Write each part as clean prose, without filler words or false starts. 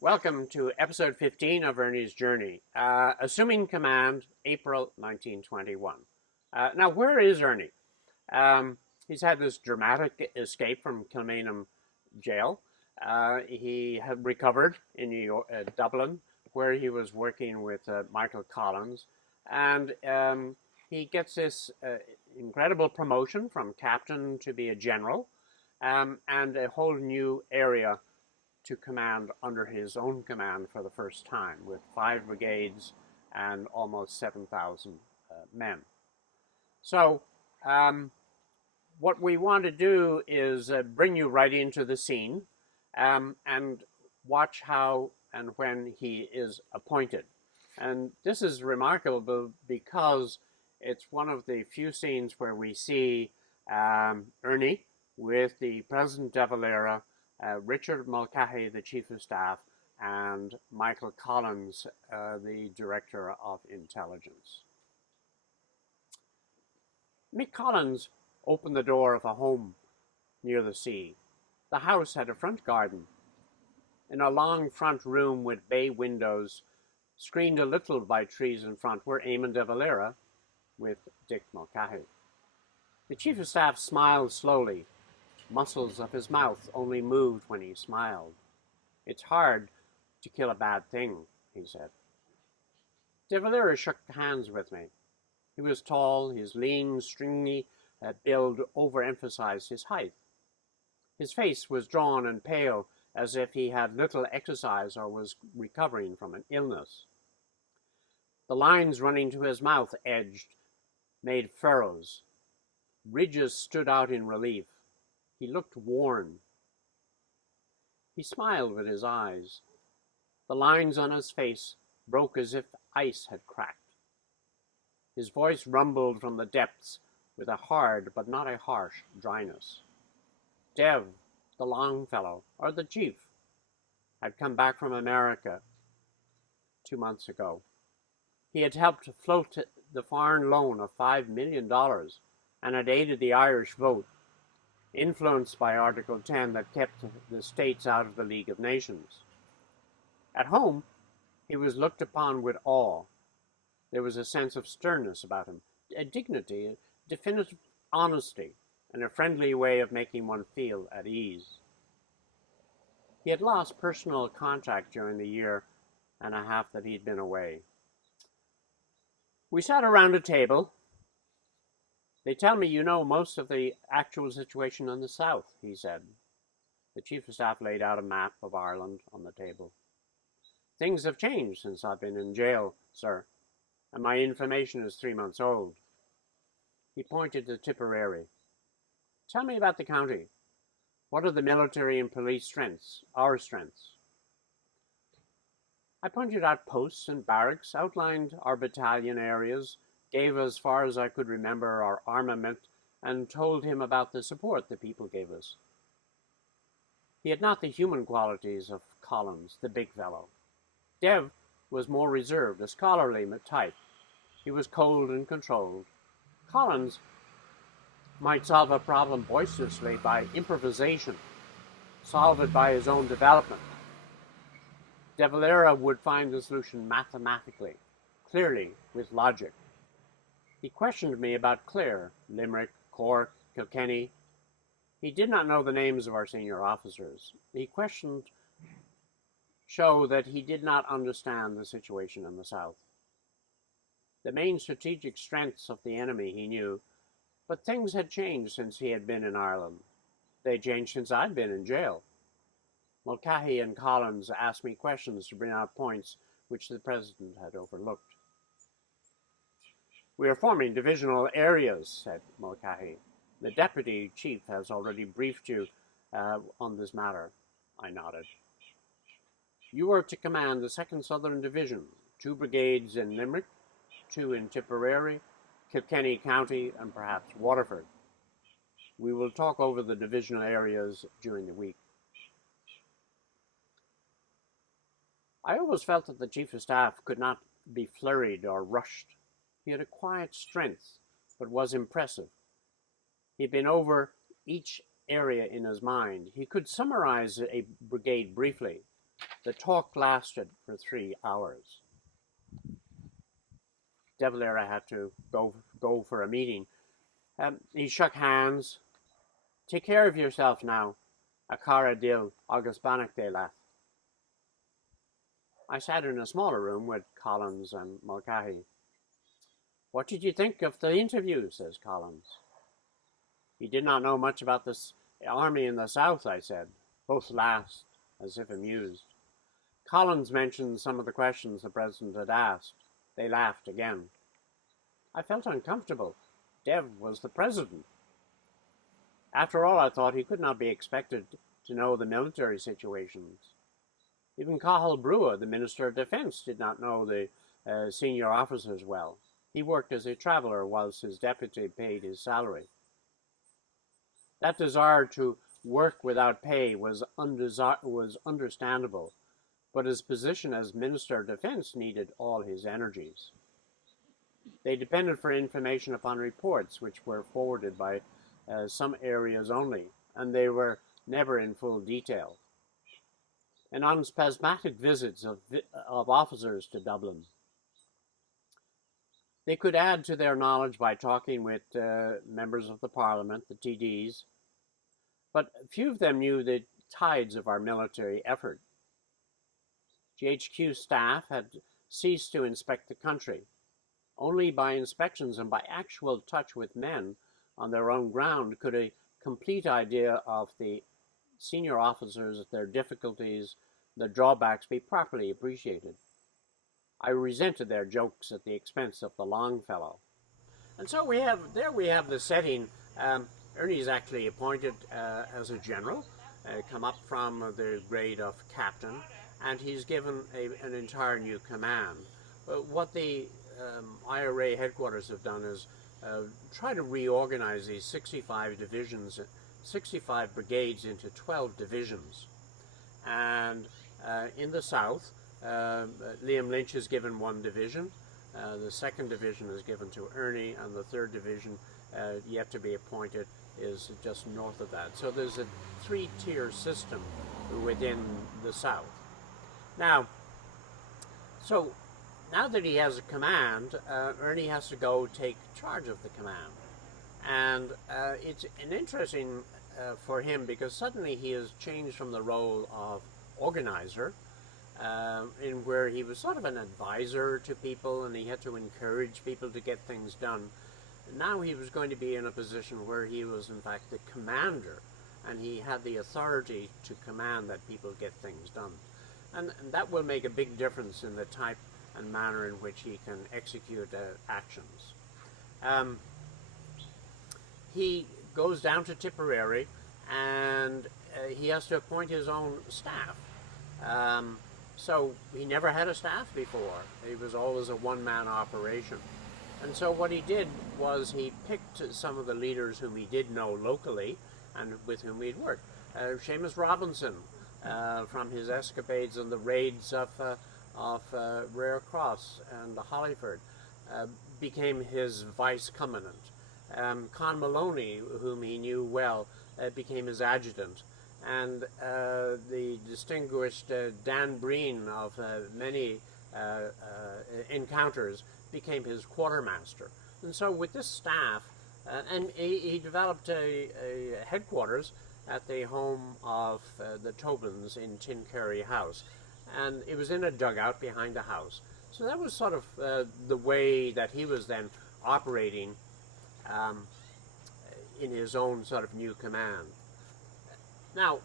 Welcome to episode 15 of Ernie's Journey, Assuming Command, April 1921. Now, where is Ernie? He's had this dramatic escape from Kilmainham jail. He had recovered in New York, Dublin, where he was working with Michael Collins, and he gets this incredible promotion from captain to be a general, and a whole new area to command under his own command for the first time, with 5 brigades and almost 7,000 men. So what we want to do is bring you right into the scene and watch how and when he is appointed. And this is remarkable because it's one of the few scenes where we see Ernie with the President de Valera, Richard Mulcahy, the Chief of Staff, and Michael Collins, the Director of Intelligence. Mick Collins opened the door of a home near the sea. The house had a front garden. In a long front room with bay windows, screened a little by trees in front, were Eamon de Valera with Dick Mulcahy. The Chief of Staff smiled slowly. Muscles of his mouth only moved when he smiled. "It's hard to kill a bad thing," he said. De Valera shook hands with me. He was tall, his lean, stringy build overemphasized his height. His face was drawn and pale, as if he had little exercise or was recovering from an illness. The lines running to his mouth edge made furrows. Ridges stood out in relief. He looked worn. He smiled with his eyes. The lines on his face broke as if ice had cracked. His voice rumbled from the depths with a hard but not a harsh dryness. Dev, the Longfellow, or the Chief, had come back from America 2 months ago. He had helped float the foreign loan of $5 million and had aided the Irish vote, influenced by Article 10 that kept the states out of the League of Nations. At home, he was looked upon with awe. There was a sense of sternness about him, a dignity, a definitive honesty, and a friendly way of making one feel at ease. He had lost personal contact during the year and a half that he'd been away. We sat around a table. "They tell me you know most of the actual situation in the South," he said. The Chief of Staff laid out a map of Ireland on the table. "Things have changed since I've been in jail, sir, and my information is 3 months old." He pointed to Tipperary. "Tell me about the county. What are the military and police strengths, our strengths?" I pointed out posts and barracks, outlined our battalion areas, gave as far as I could remember our armament, and told him about the support the people gave us. He had not the human qualities of Collins, the big fellow. Dev was more reserved, a scholarly type. He was cold and controlled. Collins might solve a problem boisterously by improvisation, solve it by his own development. De Valera would find the solution mathematically, clearly, with logic. He questioned me about Clare, Limerick, Cork, Kilkenny. He did not know the names of our senior officers. He questioned show that he did not understand the situation in the South. The main strategic strengths of the enemy he knew, but things had changed since he had been in Ireland. They changed since I'd been in jail. Mulcahy and Collins asked me questions to bring out points which the President had overlooked. "We are forming divisional areas," said Mulcahy. "The Deputy Chief has already briefed you on this matter." I nodded. You are to command the 2nd Southern Division, 2 brigades in Limerick, 2 in Tipperary, Kilkenny County, and perhaps Waterford. We will talk over the divisional areas during the week. I always felt that the Chief of Staff could not be flurried or rushed. He had a quiet strength, but was impressive. He'd been over each area in his mind. He could summarize a brigade briefly. The talk lasted for 3 hours. De Valera had to go for a meeting. He shook hands. Take care of yourself now. A cara dil agus banach de lath. I sat in a smaller room with Collins and Mulcahy. What did you think of the interview, says Collins. He did not know much about this army in the south, I said. Both laughed, as if amused. Collins mentioned some of the questions the president had asked. They laughed again. I felt uncomfortable. Dev was the president. After all, I thought, he could not be expected to know the military situations. Even Cathal Brugha, the Minister of Defence, did not know the senior officers well. He worked as a traveller whilst his deputy paid his salary. That desire to work without pay was understandable, but his position as Minister of Defence needed all his energies. They depended for information upon reports which were forwarded by some areas only, and they were never in full detail. And on spasmodic visits of officers to Dublin. They could add to their knowledge by talking with members of the Parliament, the TDs, but few of them knew the tides of our military effort. GHQ staff had ceased to inspect the country. Only by inspections and by actual touch with men on their own ground could a complete idea of the senior officers, their difficulties, their drawbacks be properly appreciated. I resented their jokes at the expense of the Longfellow. And so we have the setting. Ernie is actually appointed as a general, come up from the grade of captain, and he's given an entire new command. What the IRA headquarters have done is try to reorganize these 65 divisions, 65 brigades into 12 divisions. And in the south, Liam Lynch is given 1 division, the 2nd division is given to Ernie, and the 3rd division, yet to be appointed, is just north of that. So there's a 3-tier system within the south. Now that he has a command, Ernie has to go take charge of the command. And it's an interesting for him, because suddenly he has changed from the role of organizer, in where he was sort of an advisor to people and he had to encourage people to get things done. Now he was going to be in a position where he was in fact the commander, and he had the authority to command that people get things done. And that will make a big difference in the type and manner in which he can execute actions. He goes down to Tipperary, and he has to appoint his own staff. So he never had a staff before. He was always a one-man operation. And so what he did was he picked some of the leaders whom he did know locally and with whom he'd worked. Seamus Robinson, from his escapades on the raids of Rare Cross and Hollyford, became his vice-commandant. Con Maloney, whom he knew well, became his adjutant. And the distinguished Dan Breen of many encounters became his quartermaster. And so with this staff, and he developed a headquarters at the home of the Tobins in Tinkerry House. And it was in a dugout behind the house. So that was sort of the way that he was then operating in his own sort of new command. Now,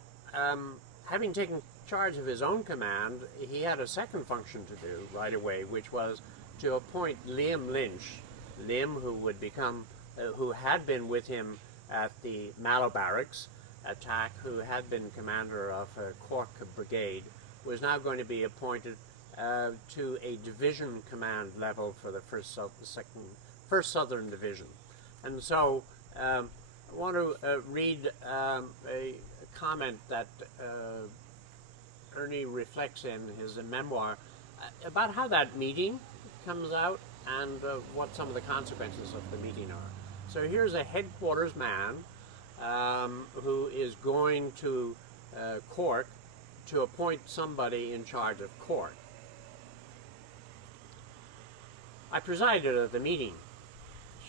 having taken charge of his own command, he had a second function to do right away, which was to appoint Liam Lynch, Liam, who had been with him at the Mallow Barracks attack, who had been commander of Cork Brigade, was now going to be appointed to a division command level for the first Southern Division. And so I want to read a comment that Ernie reflects in his memoir about how that meeting comes out and what some of the consequences of the meeting are. So here's a headquarters man who is going to Cork to appoint somebody in charge of Cork. I presided at the meeting.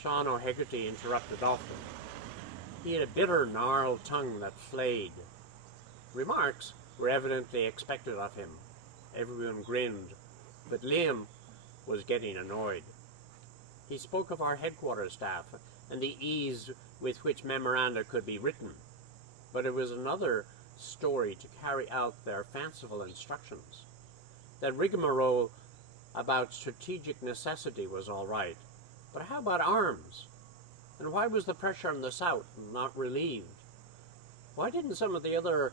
Sean O'Hegarty interrupted often. He had a bitter, gnarled tongue that flayed. Remarks were evidently expected of him. Everyone grinned, but Liam was getting annoyed. He spoke of our headquarters staff and the ease with which memoranda could be written, but it was another story to carry out their fanciful instructions. That rigmarole about strategic necessity was all right, but how about arms? And why was the pressure on the South not relieved? Why didn't some of the other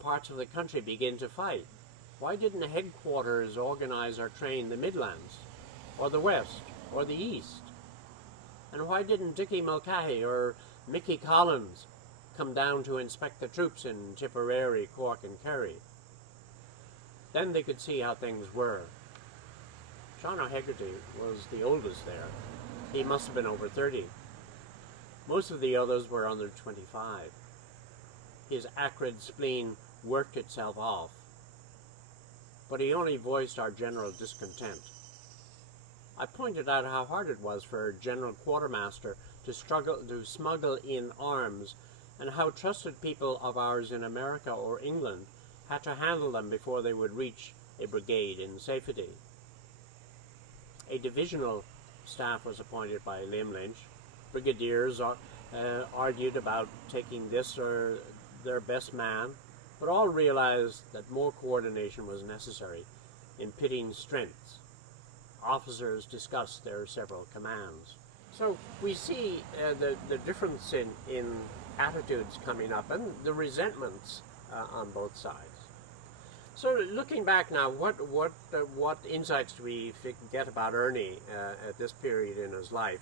parts of the country begin to fight? Why didn't the headquarters organize or train the Midlands, or the West, or the East? And why didn't Dickie Mulcahy or Mickey Collins come down to inspect the troops in Tipperary, Cork and Kerry? Then they could see how things were. Sean O'Hegarty was the oldest there. He must have been over 30. Most of the others were under 25. His acrid spleen worked itself off, but he only voiced our general discontent. I pointed out how hard it was for a general quartermaster to struggle to smuggle in arms, and how trusted people of ours in America or England had to handle them before they would reach a brigade in safety. A divisional staff was appointed by Liam Lynch. Brigadiers argued about taking this or their best man, but all realized that more coordination was necessary in pitting strengths. Officers discussed their several commands. So we see the difference in attitudes coming up and the resentments on both sides. So looking back now, what insights do we get about Ernie at this period in his life?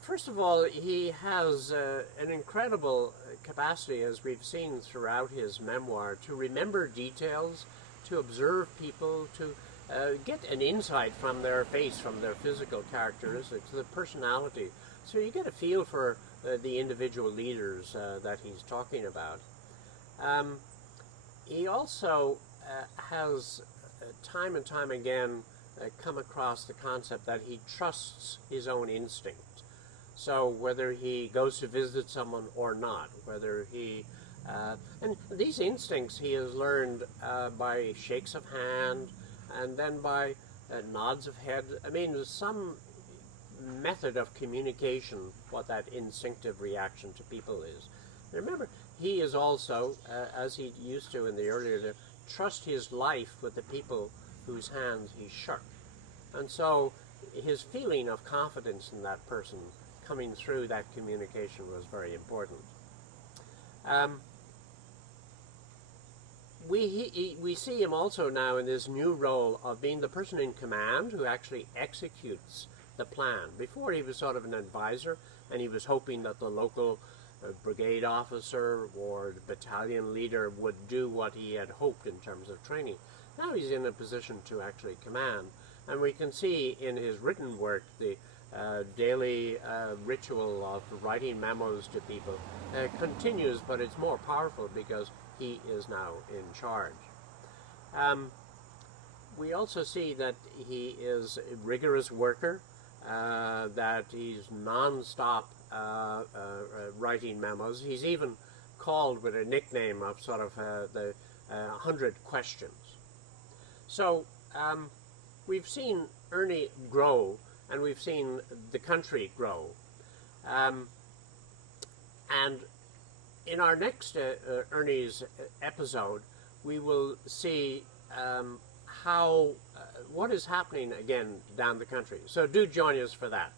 First of all, he has an incredible capacity, as we've seen throughout his memoir, to remember details, to observe people, to get an insight from their face, from their physical characteristics, the personality. So you get a feel for the individual leaders that he's talking about. He also has time and time again come across the concept that he trusts his own instinct. So whether he goes to visit someone or not, whether he, and these instincts he has learned by shakes of hand and then by nods of head. I mean, there's some method of communication, what that instinctive reaction to people is. Remember, he is also, as he used to in the earlier days, trust his life with the people whose hands he shook. And so his feeling of confidence in that person coming through that communication was very important. We see him also now in this new role of being the person in command who actually executes the plan. Before he was sort of an advisor, and he was hoping that the local brigade officer or the battalion leader would do what he had hoped in terms of training. Now he's in a position to actually command, and we can see in his written work the daily ritual of writing memos to people continues, but it's more powerful because he is now in charge. We also see that he is a rigorous worker, that he's non-stop writing memos. He's even called with a nickname of sort of the 100 questions. So we've seen Ernie grow, and we've seen the country grow. And in our next Ernie's episode, we will see what is happening again down the country. So do join us for that.